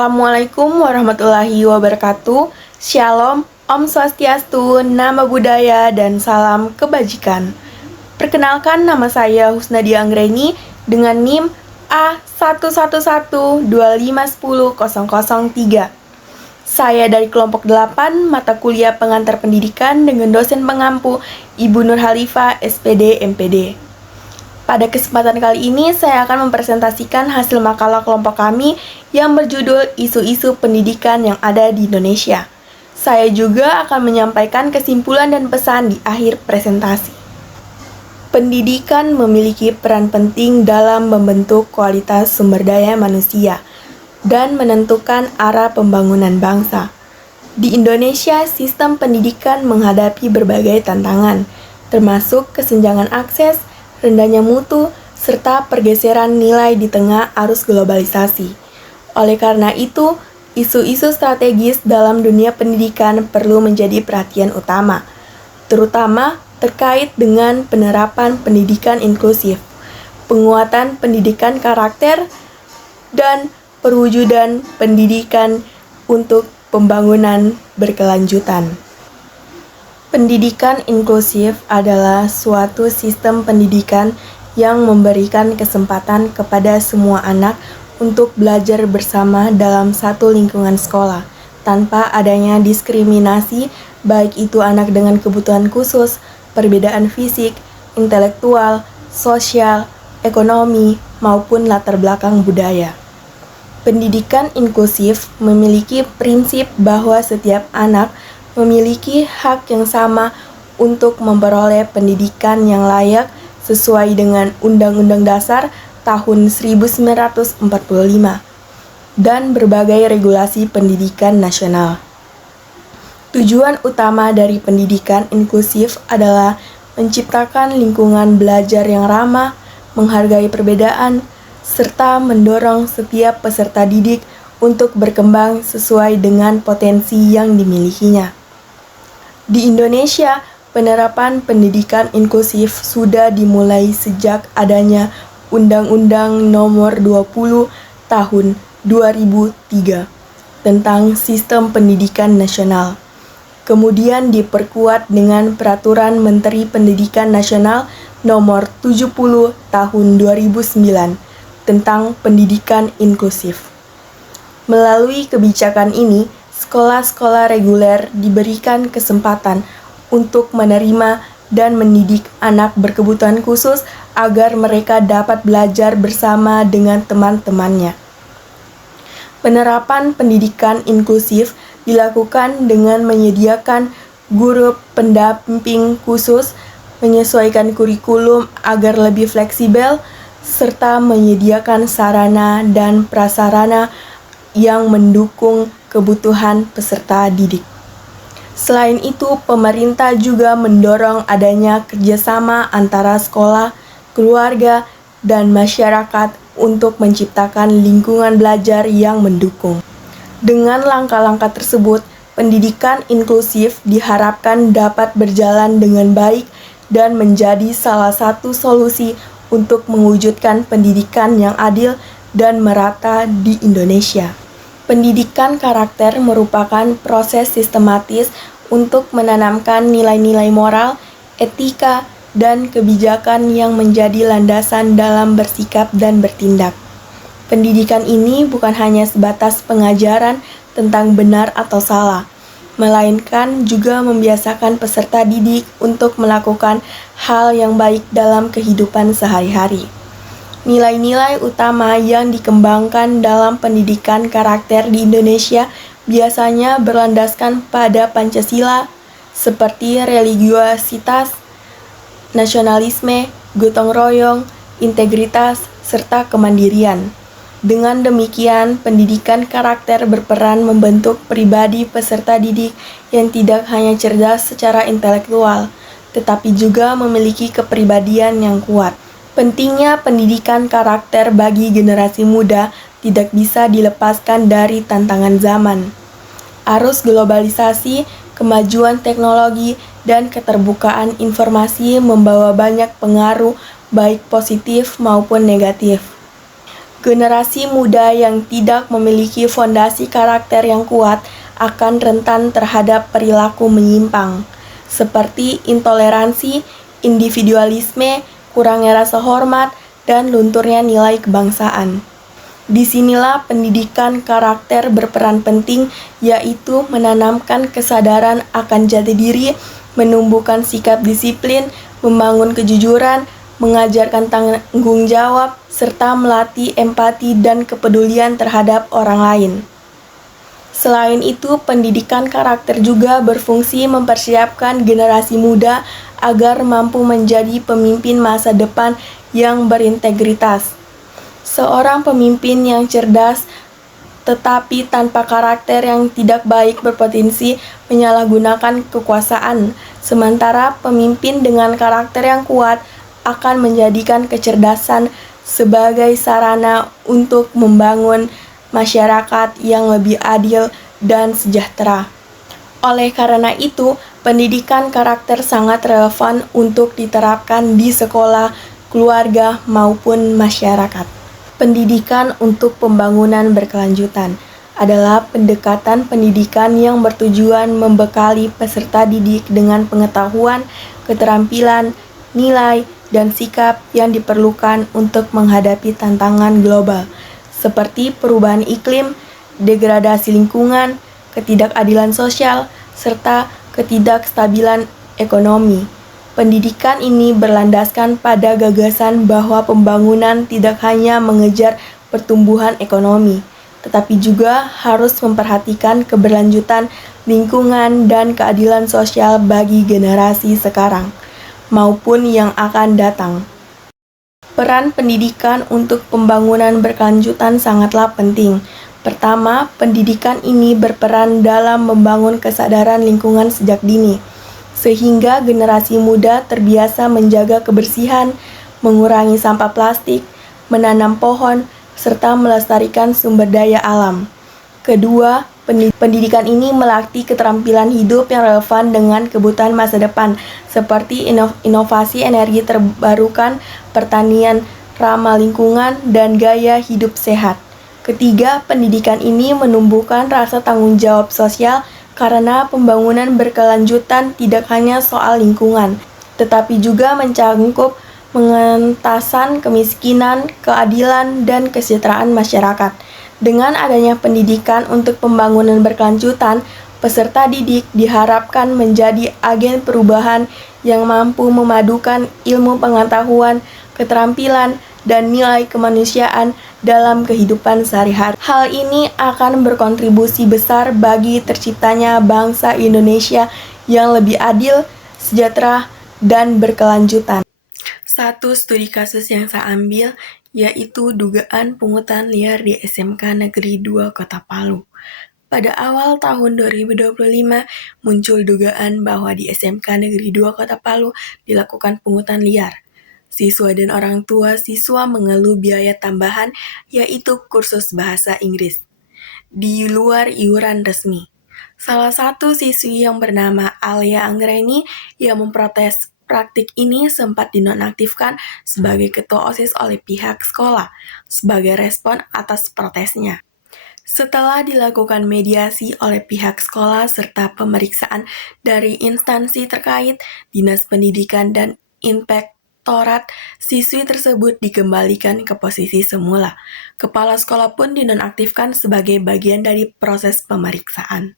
Assalamualaikum warahmatullahi wabarakatuh. Shalom, Om Swastiastu, Nama Budaya, dan salam kebajikan. Perkenalkan, nama saya Husnadia Anggreni dengan NIM A11125100003. Saya dari kelompok 8 mata kuliah pengantar pendidikan dengan dosen pengampu Ibu Nur Halifah, SPD, MPD. Pada kesempatan kali ini, saya akan mempresentasikan hasil makalah kelompok kami yang berjudul Isu-isu Pendidikan yang ada di Indonesia. Saya juga akan menyampaikan kesimpulan dan pesan di akhir presentasi. Pendidikan memiliki peran penting dalam membentuk kualitas sumber daya manusia dan menentukan arah pembangunan bangsa. Di Indonesia, sistem pendidikan menghadapi berbagai tantangan, termasuk kesenjangan akses, rendahnya mutu, serta pergeseran nilai di tengah arus globalisasi. Oleh karena itu, isu-isu strategis dalam dunia pendidikan perlu menjadi perhatian utama, terutama terkait dengan penerapan pendidikan inklusif, penguatan pendidikan karakter, dan perwujudan pendidikan untuk pembangunan berkelanjutan. Pendidikan inklusif adalah suatu sistem pendidikan yang memberikan kesempatan kepada semua anak untuk belajar bersama dalam satu lingkungan sekolah, tanpa adanya diskriminasi, baik itu anak dengan kebutuhan khusus, perbedaan fisik, intelektual, sosial, ekonomi, maupun latar belakang budaya. Pendidikan inklusif memiliki prinsip bahwa setiap anak memiliki hak yang sama untuk memperoleh pendidikan yang layak sesuai dengan Undang-Undang Dasar tahun 1945 dan berbagai regulasi pendidikan nasional. Tujuan utama dari pendidikan inklusif adalah menciptakan lingkungan belajar yang ramah, menghargai perbedaan, serta mendorong setiap peserta didik untuk berkembang sesuai dengan potensi yang dimilikinya. Di Indonesia, penerapan pendidikan inklusif sudah dimulai sejak adanya Undang-Undang Nomor 20 Tahun 2003 tentang Sistem Pendidikan Nasional. Kemudian diperkuat dengan Peraturan Menteri Pendidikan Nasional Nomor 70 Tahun 2009 tentang pendidikan inklusif. Melalui kebijakan ini, sekolah-sekolah reguler diberikan kesempatan untuk menerima dan mendidik anak berkebutuhan khusus agar mereka dapat belajar bersama dengan teman-temannya. Penerapan pendidikan inklusif dilakukan dengan menyediakan guru pendamping khusus, menyesuaikan kurikulum agar lebih fleksibel, serta menyediakan sarana dan prasarana yang mendukung kebutuhan peserta didik. Selain itu, pemerintah juga mendorong adanya kerjasama antara sekolah, keluarga, dan masyarakat untuk menciptakan lingkungan belajar yang mendukung. Dengan langkah-langkah tersebut, pendidikan inklusif diharapkan dapat berjalan dengan baik dan menjadi salah satu solusi untuk mewujudkan pendidikan yang adil dan merata di Indonesia. Pendidikan karakter merupakan proses sistematis untuk menanamkan nilai-nilai moral, etika, dan kebijakan yang menjadi landasan dalam bersikap dan bertindak. Pendidikan ini bukan hanya sebatas pengajaran tentang benar atau salah, melainkan juga membiasakan peserta didik untuk melakukan hal yang baik dalam kehidupan sehari-hari. Nilai-nilai utama yang dikembangkan dalam pendidikan karakter di Indonesia biasanya berlandaskan pada Pancasila, seperti religiusitas, nasionalisme, gotong royong, integritas, serta kemandirian. Dengan demikian, pendidikan karakter berperan membentuk pribadi peserta didik yang tidak hanya cerdas secara intelektual, tetapi juga memiliki kepribadian yang kuat. Pentingnya pendidikan karakter bagi generasi muda tidak bisa dilepaskan dari tantangan zaman. Arus globalisasi, kemajuan teknologi, dan keterbukaan informasi membawa banyak pengaruh baik positif maupun negatif. Generasi muda yang tidak memiliki fondasi karakter yang kuat akan rentan terhadap perilaku menyimpang, seperti intoleransi, individualisme, kurangnya rasa hormat, dan lunturnya nilai kebangsaan. Disinilah pendidikan karakter berperan penting, yaitu menanamkan kesadaran akan jati diri, menumbuhkan sikap disiplin, membangun kejujuran, mengajarkan tanggung jawab, serta melatih empati dan kepedulian terhadap orang lain. Selain itu, pendidikan karakter juga berfungsi mempersiapkan generasi muda agar mampu menjadi pemimpin masa depan yang berintegritas. Seorang pemimpin yang cerdas tetapi tanpa karakter yang tidak baik berpotensi menyalahgunakan kekuasaan, sementara pemimpin dengan karakter yang kuat akan menjadikan kecerdasan sebagai sarana untuk membangun masyarakat yang lebih adil dan sejahtera. Oleh karena itu, pendidikan karakter sangat relevan untuk diterapkan di sekolah, keluarga, maupun masyarakat. Pendidikan untuk pembangunan berkelanjutan adalah pendekatan pendidikan yang bertujuan membekali peserta didik dengan pengetahuan, keterampilan, nilai, dan sikap yang diperlukan untuk menghadapi tantangan global, seperti perubahan iklim, degradasi lingkungan, ketidakadilan sosial, serta ketidakstabilan ekonomi. Pendidikan ini berlandaskan pada gagasan bahwa pembangunan tidak hanya mengejar pertumbuhan ekonomi, tetapi juga harus memperhatikan keberlanjutan lingkungan dan keadilan sosial bagi generasi sekarang maupun yang akan datang. Peran pendidikan untuk pembangunan berkelanjutan sangatlah penting. Pertama, pendidikan ini berperan dalam membangun kesadaran lingkungan sejak dini, sehingga generasi muda terbiasa menjaga kebersihan, mengurangi sampah plastik, menanam pohon, serta melestarikan sumber daya alam. Kedua, pendidikan ini melatih keterampilan hidup yang relevan dengan kebutuhan masa depan, seperti inovasi energi terbarukan, pertanian ramah lingkungan, dan gaya hidup sehat. Ketiga, pendidikan ini menumbuhkan rasa tanggung jawab sosial karena pembangunan berkelanjutan tidak hanya soal lingkungan, tetapi juga mencangkup pengentasan kemiskinan, keadilan, dan kesejahteraan masyarakat. Dengan adanya pendidikan untuk pembangunan berkelanjutan, peserta didik diharapkan menjadi agen perubahan yang mampu memadukan ilmu pengetahuan, keterampilan, dan nilai kemanusiaan dalam kehidupan sehari-hari. Hal ini akan berkontribusi besar bagi terciptanya bangsa Indonesia yang lebih adil, sejahtera, dan berkelanjutan. Satu studi kasus yang saya ambil yaitu dugaan pungutan liar di SMK Negeri 2 Kota Palu. Pada awal tahun 2025, muncul dugaan bahwa di SMK Negeri 2 Kota Palu dilakukan pungutan liar. Siswa dan orang tua siswa mengeluh biaya tambahan, yaitu kursus bahasa Inggris, di luar iuran resmi. Salah satu siswi yang bernama Alia Anggreni yang memprotes praktik ini sempat dinonaktifkan sebagai ketua OSIS oleh pihak sekolah sebagai respon atas protesnya. Setelah dilakukan mediasi oleh pihak sekolah serta pemeriksaan dari instansi terkait, Dinas Pendidikan dan Inspektorat, siswi tersebut dikembalikan ke posisi semula. Kepala sekolah pun dinonaktifkan sebagai bagian dari proses pemeriksaan.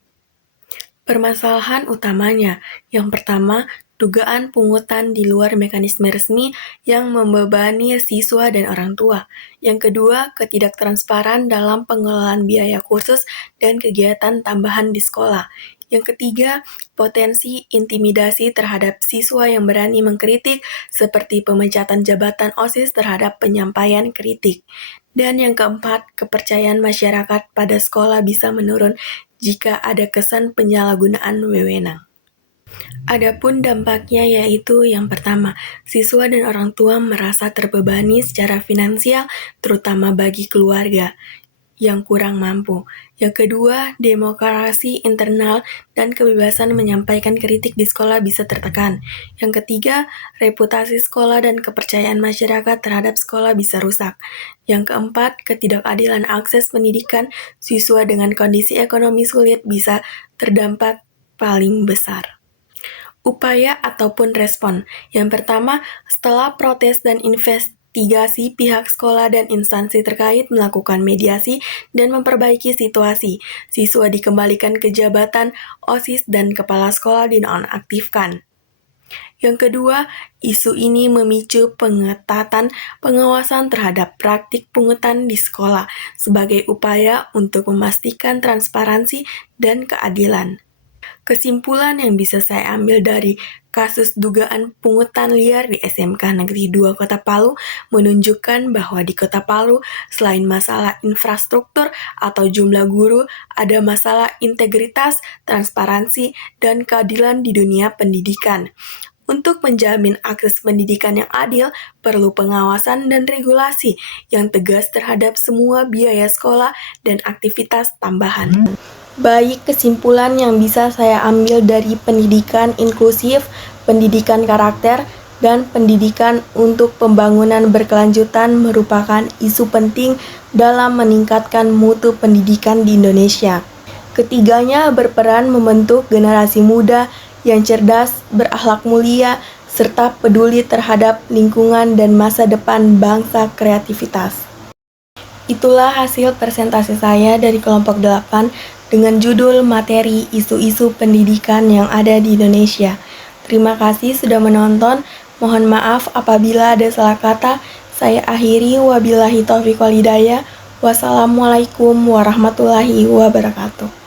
Permasalahan utamanya, yang pertama, dugaan pungutan di luar mekanisme resmi yang membebani siswa dan orang tua. Yang kedua, ketidaktransparan dalam pengelolaan biaya kursus dan kegiatan tambahan di sekolah. Yang ketiga, potensi intimidasi terhadap siswa yang berani mengkritik, seperti pemecatan jabatan OSIS terhadap penyampaian kritik. Dan yang keempat, kepercayaan masyarakat pada sekolah bisa menurun jika ada kesan penyalahgunaan wewenang. Adapun dampaknya yaitu yang pertama, siswa dan orang tua merasa terbebani secara finansial, terutama bagi keluarga. yang kurang mampu. Yang kedua, demokrasi internal dan kebebasan menyampaikan kritik di sekolah bisa tertekan. Yang ketiga, reputasi sekolah dan kepercayaan masyarakat terhadap sekolah bisa rusak. Yang keempat, ketidakadilan akses pendidikan siswa dengan kondisi ekonomi sulit bisa terdampak paling besar. Upaya ataupun respon. Yang pertama, setelah protes dan investigasi, pihak sekolah dan instansi terkait melakukan mediasi dan memperbaiki situasi. Siswa dikembalikan ke jabatan OSIS dan kepala sekolah dinonaktifkan. Yang kedua, isu ini memicu pengetatan pengawasan terhadap praktik pungutan di sekolah sebagai upaya untuk memastikan transparansi dan keadilan. Kesimpulan yang bisa saya ambil dari kasus dugaan pungutan liar di SMK Negeri 2 Kota Palu menunjukkan bahwa di Kota Palu, selain masalah infrastruktur atau jumlah guru, ada masalah integritas, transparansi, dan keadilan di dunia pendidikan. Untuk menjamin akses pendidikan yang adil, perlu pengawasan dan regulasi yang tegas terhadap semua biaya sekolah dan aktivitas tambahan. Baik, kesimpulan yang bisa saya ambil dari pendidikan inklusif, pendidikan karakter, dan pendidikan untuk pembangunan berkelanjutan merupakan isu penting dalam meningkatkan mutu pendidikan di Indonesia. Ketiganya berperan membentuk generasi muda yang cerdas, berakhlak mulia, serta peduli terhadap lingkungan dan masa depan bangsa kreativitas. Itulah hasil presentasi saya dari kelompok 8 dengan judul materi isu-isu pendidikan yang ada di Indonesia. Terima kasih sudah menonton. Mohon maaf apabila ada salah kata. Saya akhiri, wabillahi taufiq wal hidayah. Wassalamualaikum warahmatullahi wabarakatuh.